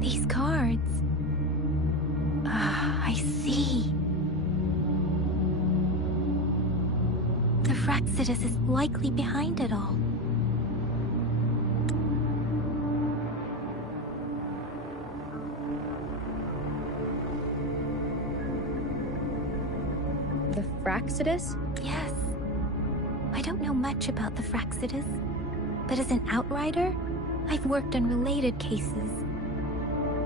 These cards. Ah, I see. The Fraxidus is likely behind it all. The Fraxidus? Yes. I don't know much about the Fraxidus, but as an outrider, I've worked on related cases.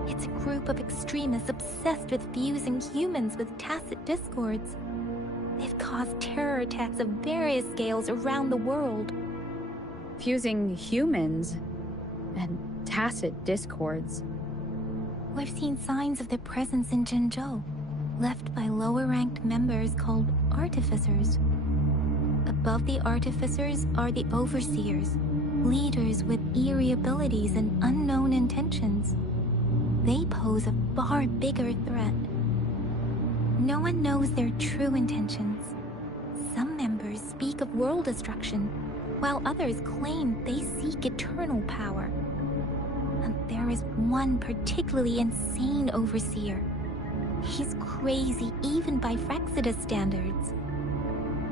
It's a group of extremists obsessed with fusing humans with tacit discords. They've caused terror attacks of various scales around the world. Fusing humans and tacit discords. We've seen signs of their presence in Jinzhou, left by lower-ranked members called Artificers. Above the Artificers are the Overseers, leaders with eerie abilities and unknown intentions. They pose a far bigger threat. No one knows their true intentions. Some members speak of world destruction, while others claim they seek eternal power. And there is one particularly insane overseer. He's crazy even by Fraxidus standards.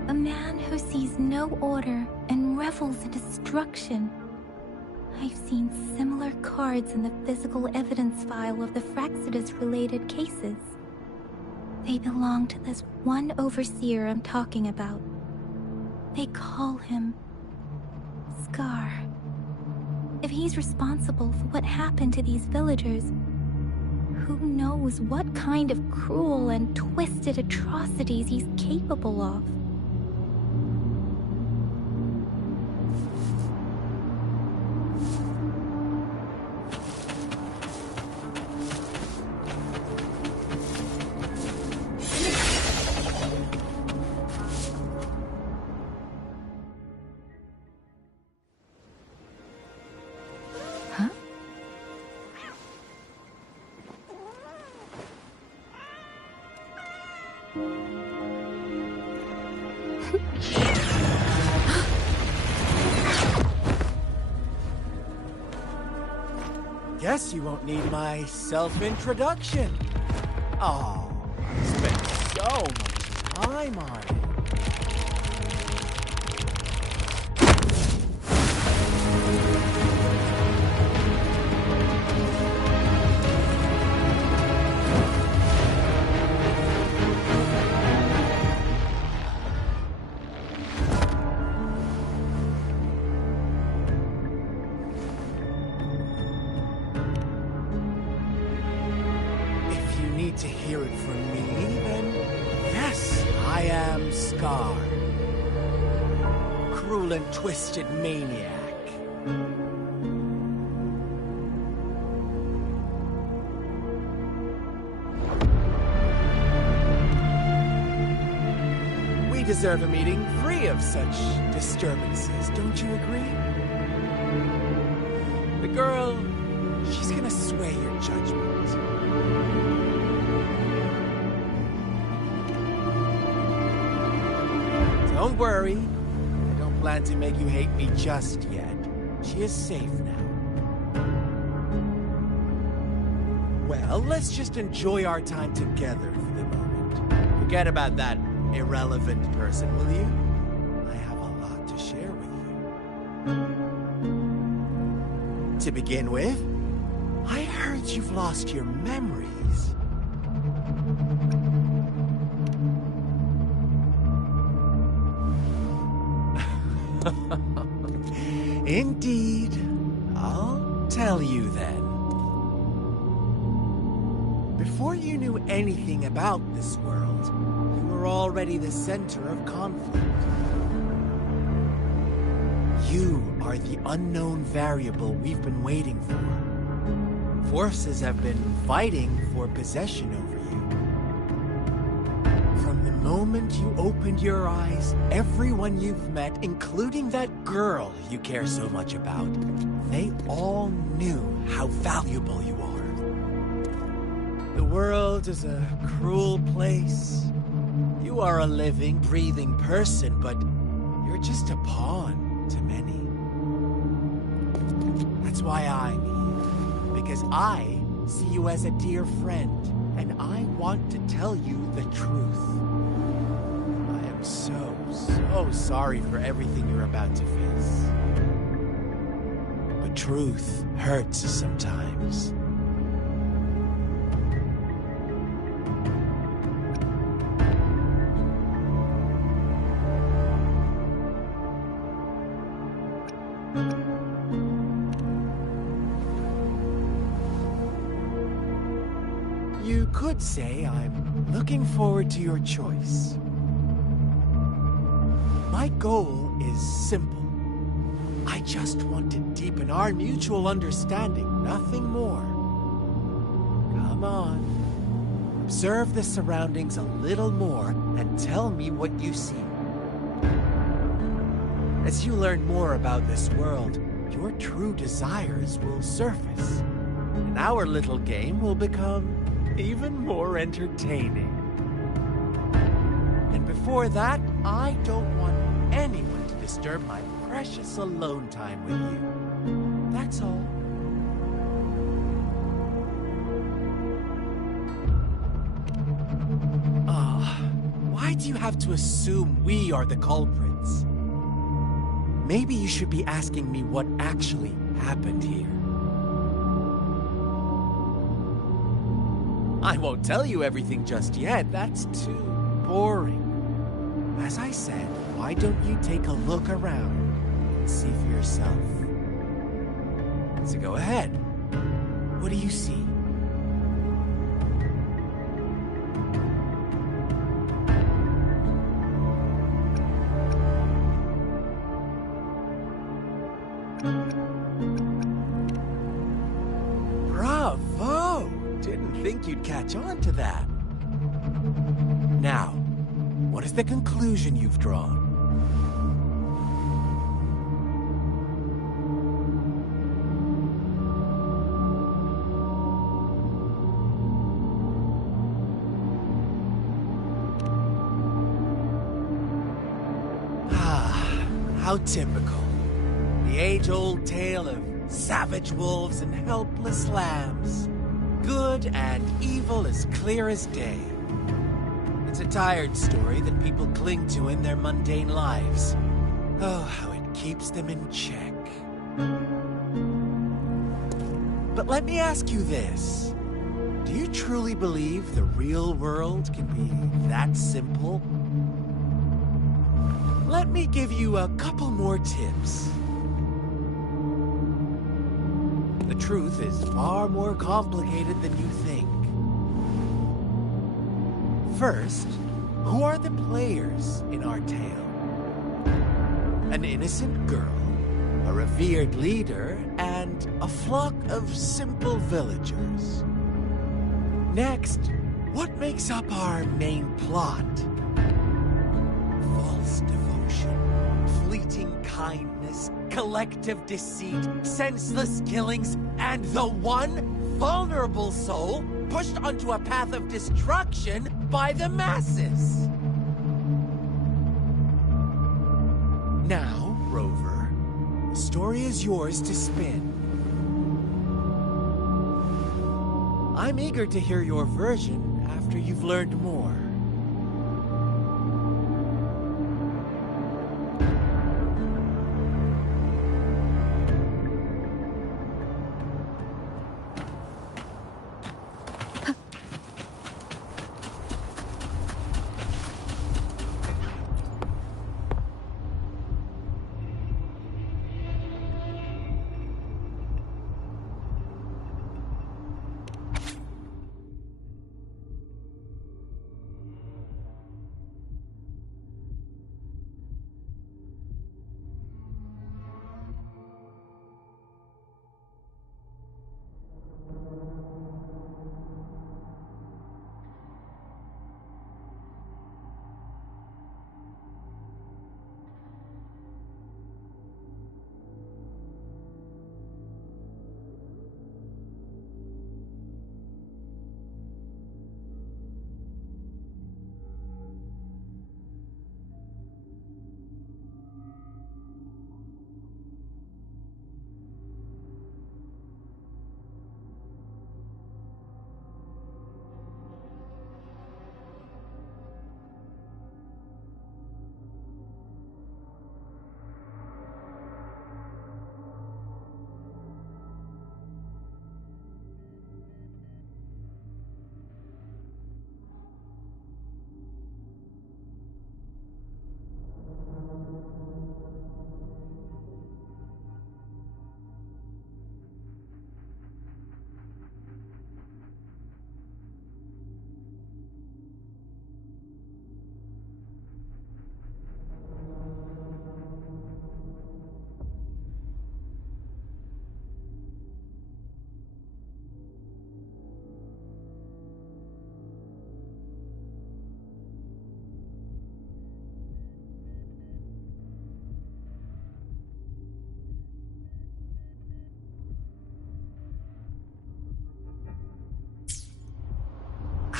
A man who sees no order and revels in destruction. I've seen similar cards in the physical evidence file of the Fraxidus-related cases. They belong to this one overseer I'm talking about. They call him Scar. If he's responsible for what happened to these villagers, who knows what kind of cruel and twisted atrocities he's capable of? Guess you won't need my self-introduction. Oh, I spent so much time on it. To hear it from me, then yes, I am Scar. Cruel and twisted maniac. We deserve a meeting free of such disturbances, don't you agree? The girl, she's gonna sway your judgment. Don't worry, I don't plan to make you hate me just yet. She is safe now. Well, let's just enjoy our time together for the moment. Forget about that irrelevant person, will you? I have a lot to share with you. To begin with, I heard you've lost your memories. Indeed. I'll tell you then. Before you knew anything about this world, you were already the center of conflict. You are the unknown variable we've been waiting for. Forces have been fighting for possession over you. From the moment you opened your eyes, everyone you've met, including that girl you care so much about, they all knew how valuable you are. The world is a cruel place. You are a living, breathing person, but you're just a pawn to many. That's why I'm here, because I see you as a dear friend, and I want to tell you the truth. I am so sorry for everything you're about to face. But truth hurts sometimes. You could say I'm looking forward to your choice. My goal is simple. I just want to deepen our mutual understanding, nothing more. Come on. Observe the surroundings a little more and tell me what you see. As you learn more about this world, your true desires will surface. And our little game will become even more entertaining. And before that, I don't want anyone to disturb my precious alone time with you. That's all. Why do you have to assume we are the culprits? Maybe you should be asking me what actually happened here. I won't tell you everything just yet. That's too boring. As I said, why don't you take a look around and see for yourself? So go ahead. What do you see? Bravo! Didn't think you'd catch on to that. Now, what is the conclusion you've drawn? How typical. The age-old tale of savage wolves and helpless lambs. Good and evil as clear as day. It's a tired story that people cling to in their mundane lives. Oh, how it keeps them in check. But let me ask you this. Do you truly believe the real world can be that simple? Let me give you a couple more tips. The truth is far more complicated than you think. First, who are the players in our tale? An innocent girl, a revered leader, and a flock of simple villagers. Next, what makes up our main plot? False devotion, fleeting kindness, collective deceit, senseless killings, and the one vulnerable soul pushed onto a path of destruction by the masses. Now, Rover, the story is yours to spin. I'm eager to hear your version after you've learned more.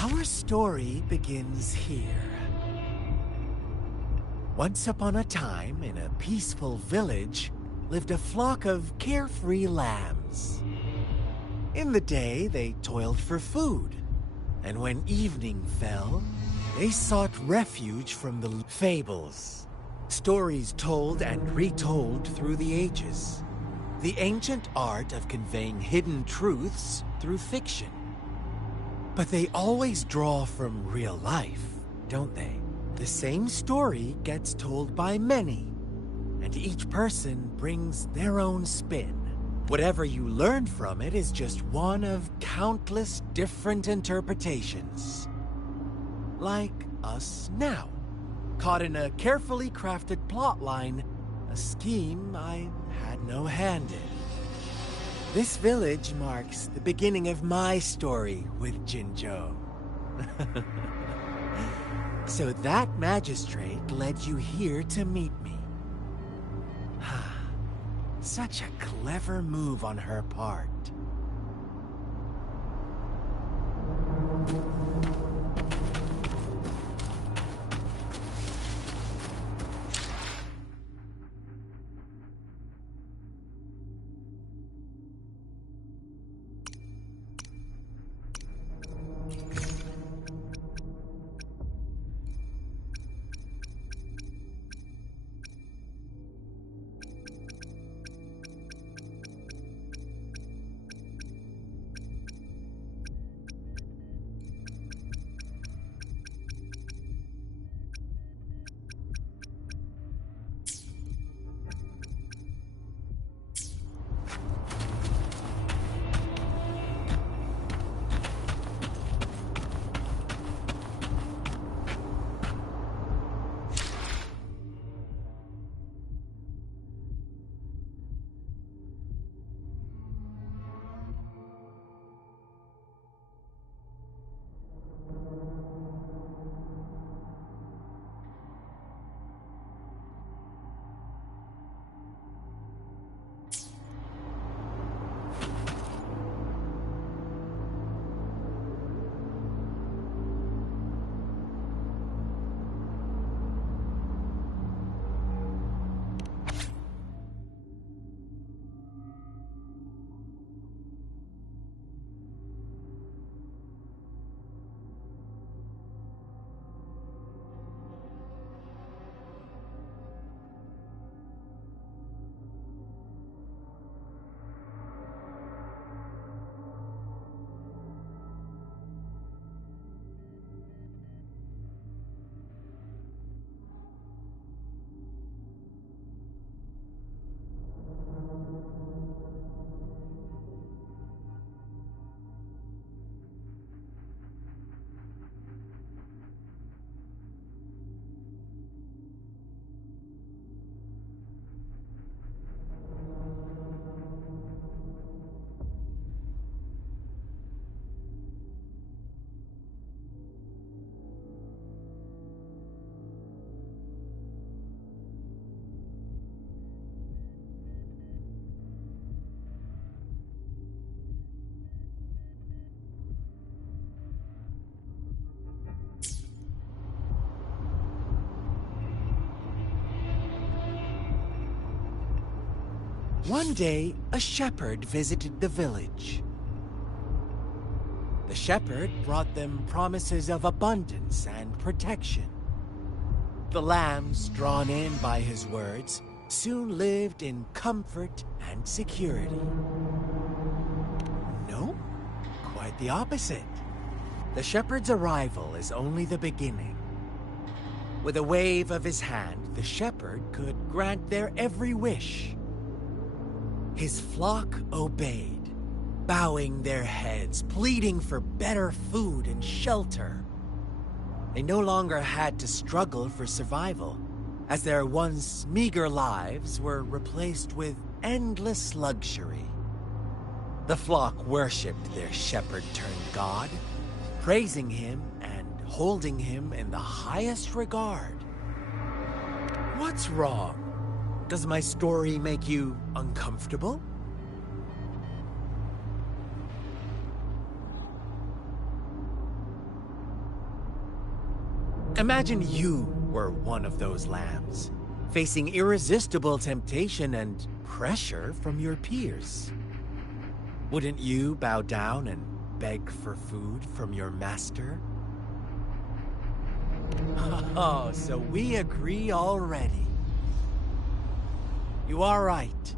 Our story begins here. Once upon a time, in a peaceful village, lived a flock of carefree lambs. In the day, they toiled for food, and when evening fell, they sought refuge from the fables. Stories told and retold through the ages. The ancient art of conveying hidden truths through fiction. But they always draw from real life, don't they? The same story gets told by many, and each person brings their own spin. Whatever you learn from it is just one of countless different interpretations. Like us now, caught in a carefully crafted plotline, a scheme I had no hand in. This village marks the beginning of my story with Jinzhou. So that magistrate led you here to meet me. Such a clever move on her part. One day, a shepherd visited the village. The shepherd brought them promises of abundance and protection. The lambs, drawn in by his words, soon lived in comfort and security. No, quite the opposite. The shepherd's arrival is only the beginning. With a wave of his hand, the shepherd could grant their every wish. His flock obeyed, bowing their heads, pleading for better food and shelter. They no longer had to struggle for survival, as their once meager lives were replaced with endless luxury. The flock worshipped their shepherd-turned-god, praising him and holding him in the highest regard. What's wrong? Does my story make you uncomfortable? Imagine you were one of those lambs, facing irresistible temptation and pressure from your peers. Wouldn't you bow down and beg for food from your master? Oh, so we agree already. You are right,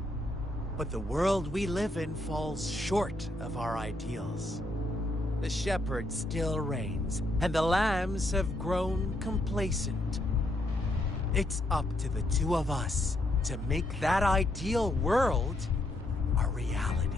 but the world we live in falls short of our ideals. The shepherd still reigns, and the lambs have grown complacent. It's up to the two of us to make that ideal world a reality.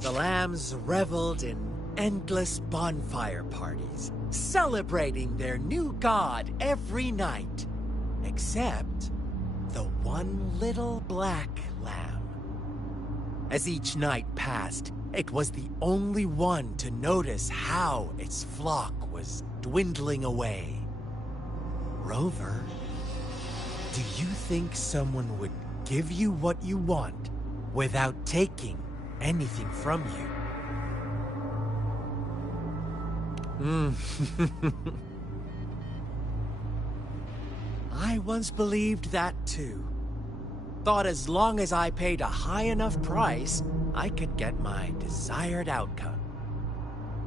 The lambs reveled in endless bonfire parties, celebrating their new god every night, except the one little black lamb. As each night passed, it was the only one to notice how its flock was dwindling away. Rover, do you think someone would give you what you want without taking anything from you? I once believed that too. Thought as long as I paid a high enough price, I could get my desired outcome.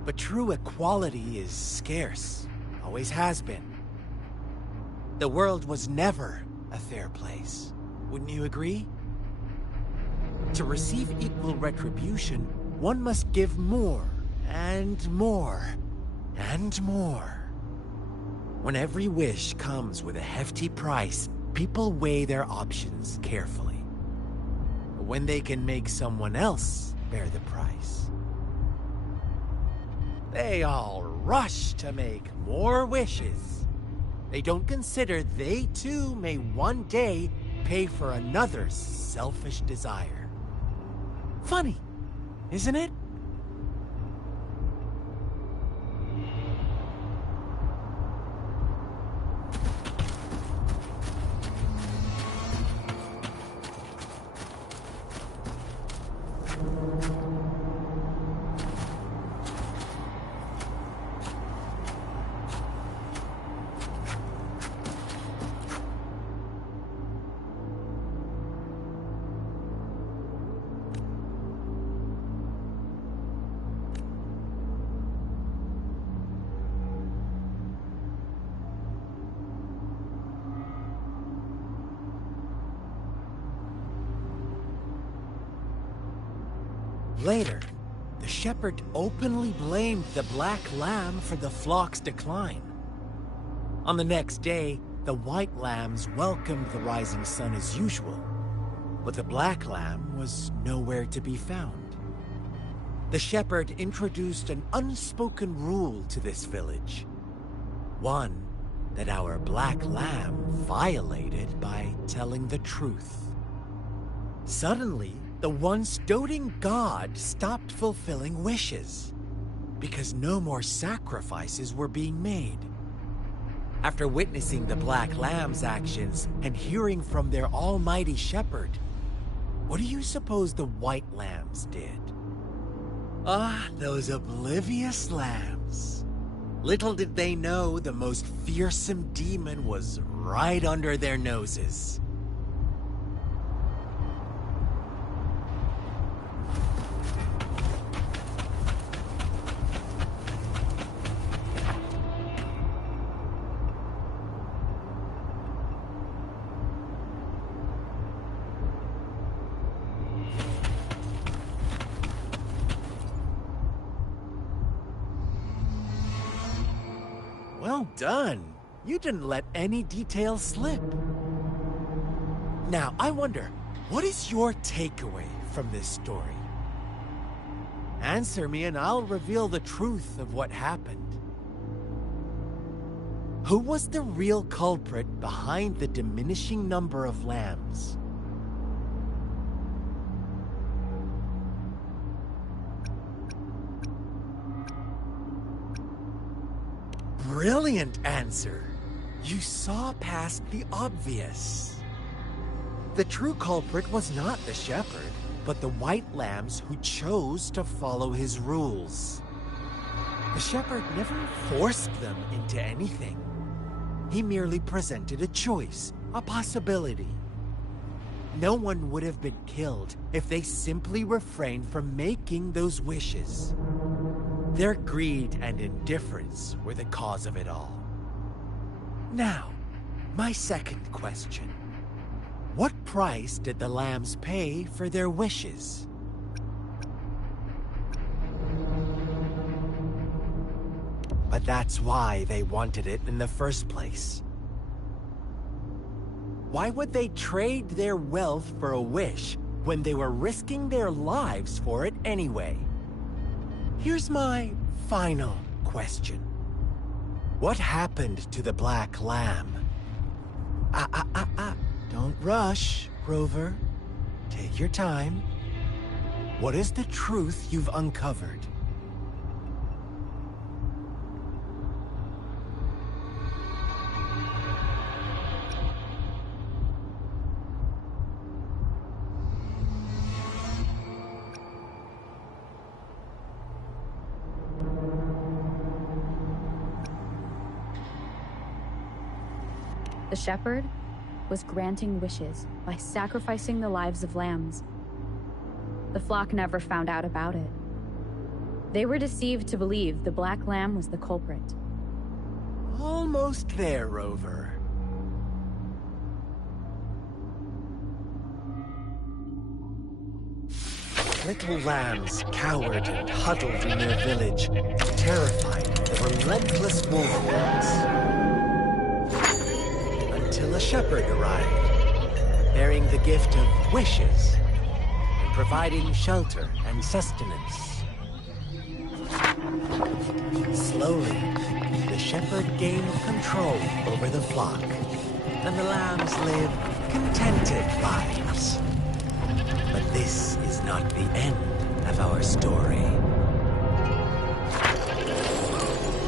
But true equality is scarce, always has been. The world was never a fair place, wouldn't you agree? To receive equal retribution, one must give more, and more, and more. When every wish comes with a hefty price, people weigh their options carefully. But when they can make someone else bear the price, they all rush to make more wishes. They don't consider they too may one day pay for another's selfish desire. Funny, isn't it? Later, the shepherd openly blamed the black lamb for the flock's decline. On the next day, the white lambs welcomed the rising sun as usual, but the black lamb was nowhere to be found. The shepherd introduced an unspoken rule to this village, one that our black lamb violated by telling the truth. Suddenly, the once doting god stopped fulfilling wishes, because no more sacrifices were being made. After witnessing the Black Lamb's actions and hearing from their almighty shepherd, what do you suppose the White Lambs did? Ah, those oblivious lambs. Little did they know the most fearsome demon was right under their noses. Well done. You didn't let any details slip. Now, I wonder, what is your takeaway from this story? Answer me and I'll reveal the truth of what happened. Who was the real culprit behind the diminishing number of lambs? Brilliant answer! You saw past the obvious. The true culprit was not the shepherd, but the white lambs who chose to follow his rules. The shepherd never forced them into anything. He merely presented a choice, a possibility. No one would have been killed if they simply refrained from making those wishes. Their greed and indifference were the cause of it all. Now, my second question. What price did the lambs pay for their wishes? But that's why they wanted it in the first place. Why would they trade their wealth for a wish when they were risking their lives for it anyway? Here's my final question. What happened to the black lamb? Don't rush, Rover. Take your time. What is the truth you've uncovered? The shepherd was granting wishes by sacrificing the lives of lambs. The flock never found out about it. They were deceived to believe the black lamb was the culprit. Almost there, Rover. Little lambs cowered and huddled in their village, terrified of the relentless wolfhounds. Until a shepherd arrived, bearing the gift of wishes and providing shelter and sustenance. Slowly, the shepherd gained control over the flock, and the lambs lived contented lives. But this is not the end of our story.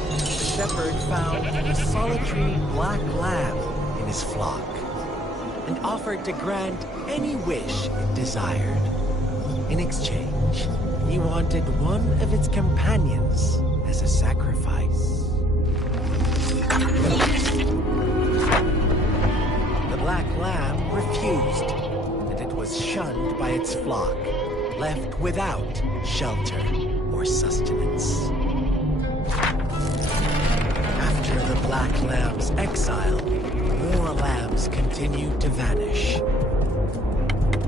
The shepherd found a solitary black lamb in his flock, and offered to grant any wish it desired. In exchange, he wanted one of its companions as a sacrifice. The black lamb refused, and it was shunned by its flock, left without shelter or sustenance. After the black lamb's exile, more lambs continued to vanish.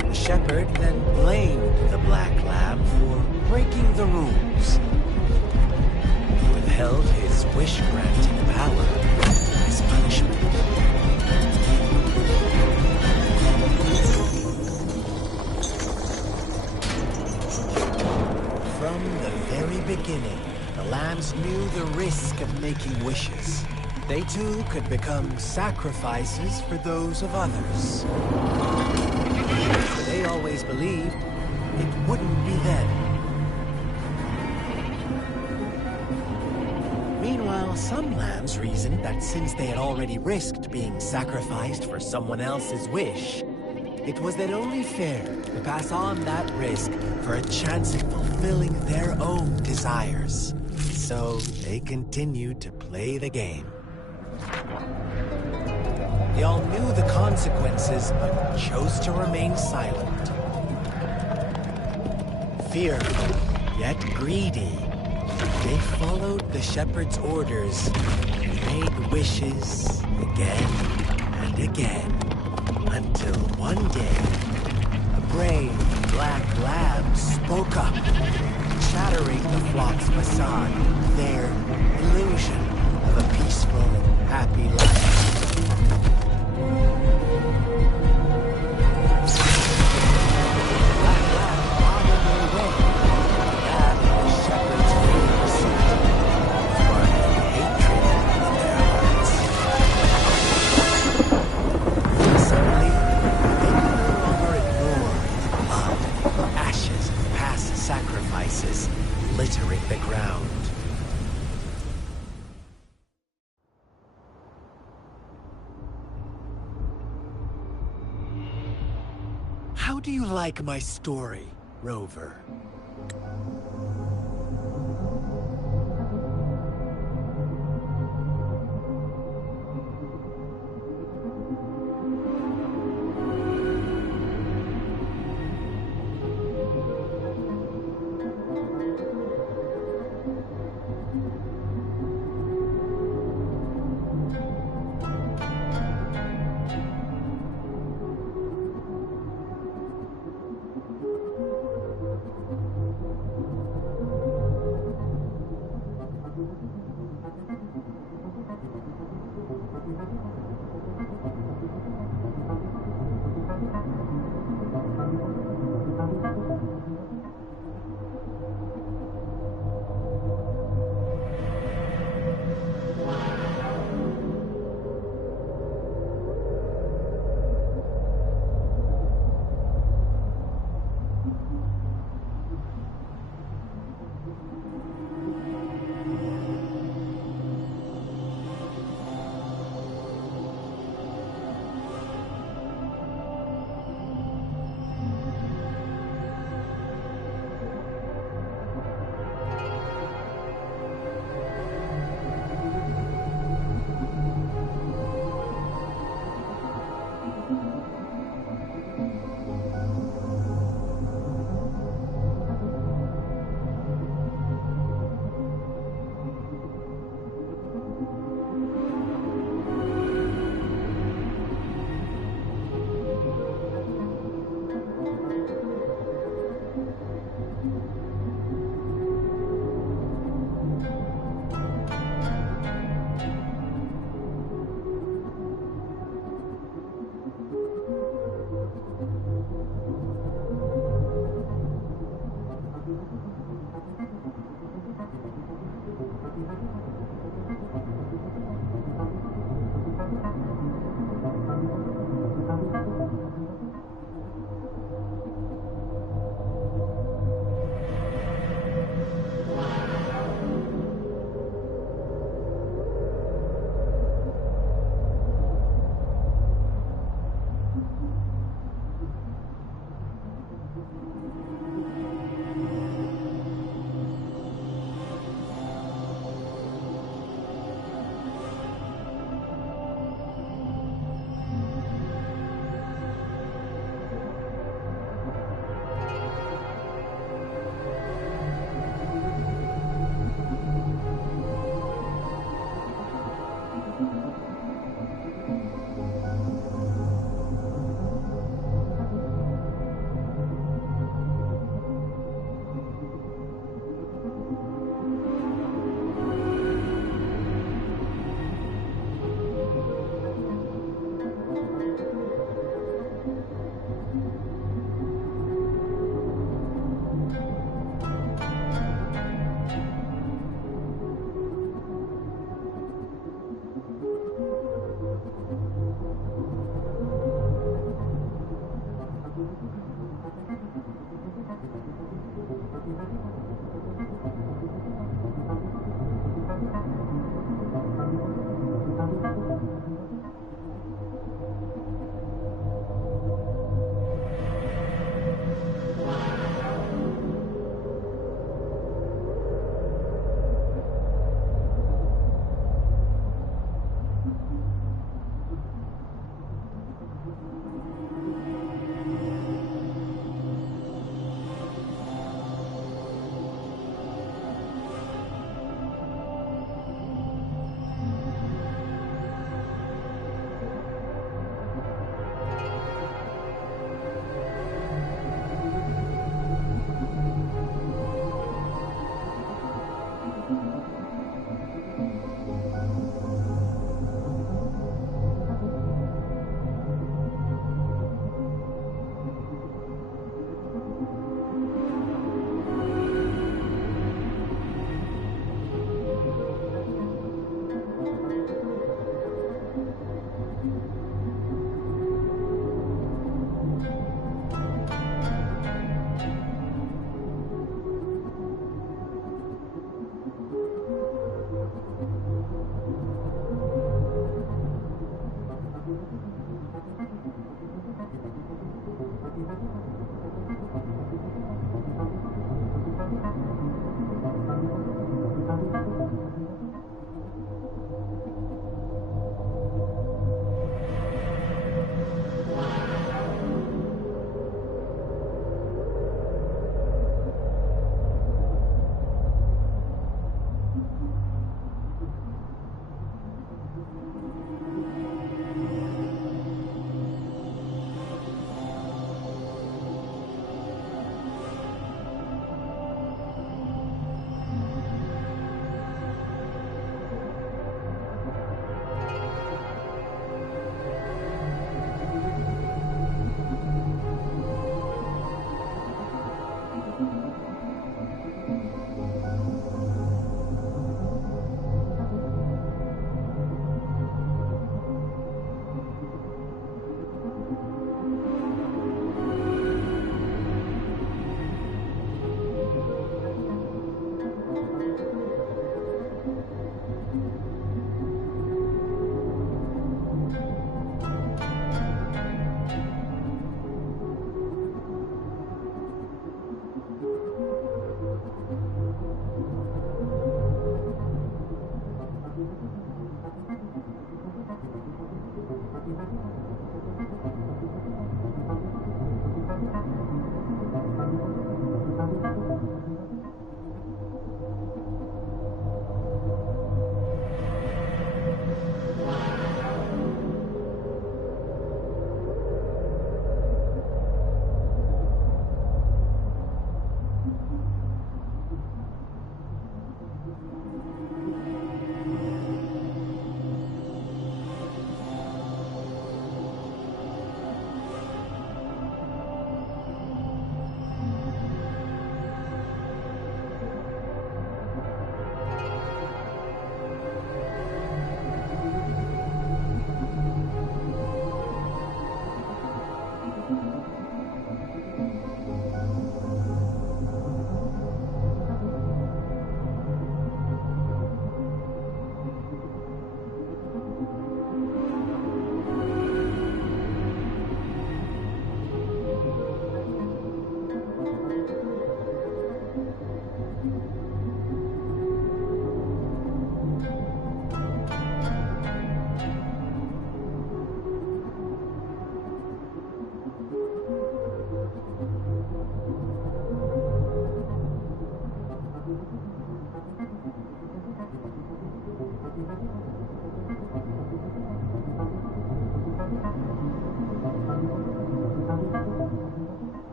The shepherd then blamed the black lamb for breaking the rules. He withheld his wish-granting power as punishment. From the very beginning, the lambs knew the risk of making wishes. They too could become sacrifices for those of others. But they always believed it wouldn't be them. Meanwhile, some lambs reasoned that since they had already risked being sacrificed for someone else's wish, it was then only fair to pass on that risk for a chance at fulfilling their own desires. So they continued to play the game. They all knew the consequences, but chose to remain silent. Fearful, yet greedy, they followed the shepherd's orders and made wishes again and again, until one day, a brave black lamb spoke up, shattering the flock's facade, their illusion of a peaceful and happy life. Black lamb on their way, and the shepherd's fear sparking hatred in their hearts. littering the ground. How do you like my story, Rover?